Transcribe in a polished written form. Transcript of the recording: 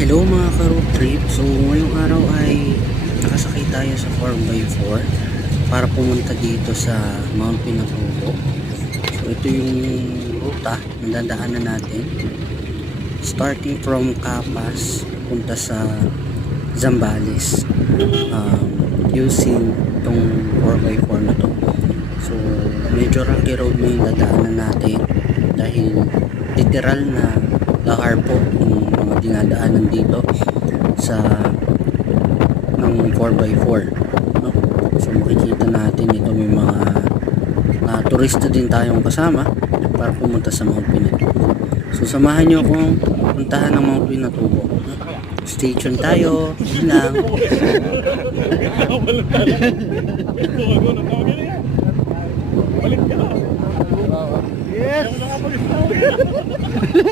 Hello mga ka-road trip. So ngayong araw ay nakasakay tayo sa 4x4 para pumunta dito sa Mount Pinatubo. So ito yung ruta na dadaanan natin, starting from Capas punta sa Zambales, using itong 4x4 na to. So medyo rocky road na yung dadaanan natin dahil literal na lahar po yung mga dinadaanan dito sa ng 4x4, no? So makikita natin ito, may mga turista din tayong kasama para pumunta sa Mount Pinatubo. So samahan nyo akong puntahan ng Mount Pinatubo. Stay tuned tayo. Yun lang. Yes.